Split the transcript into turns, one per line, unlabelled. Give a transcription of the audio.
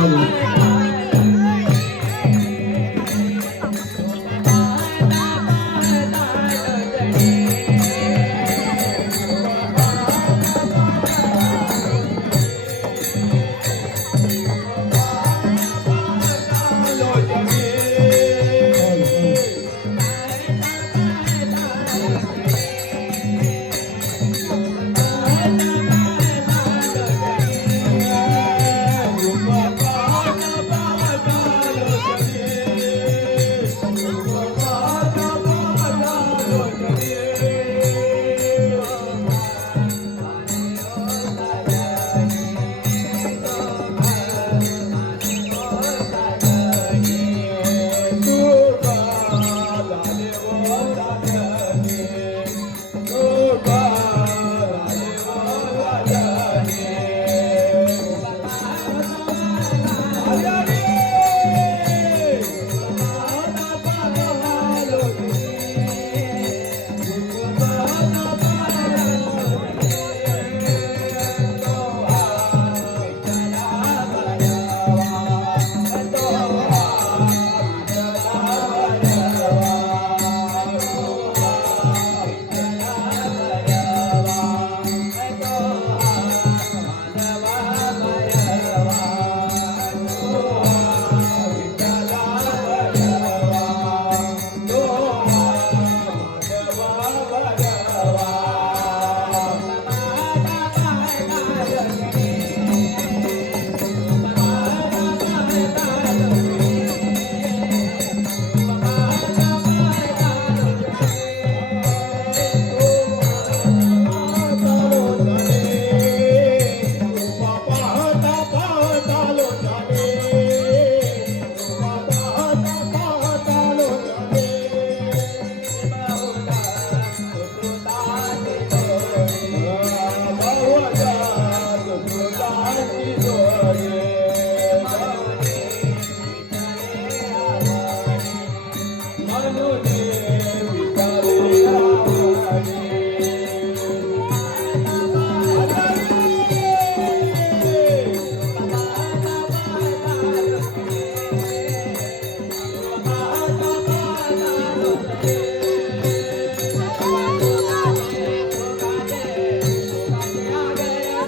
Paulo.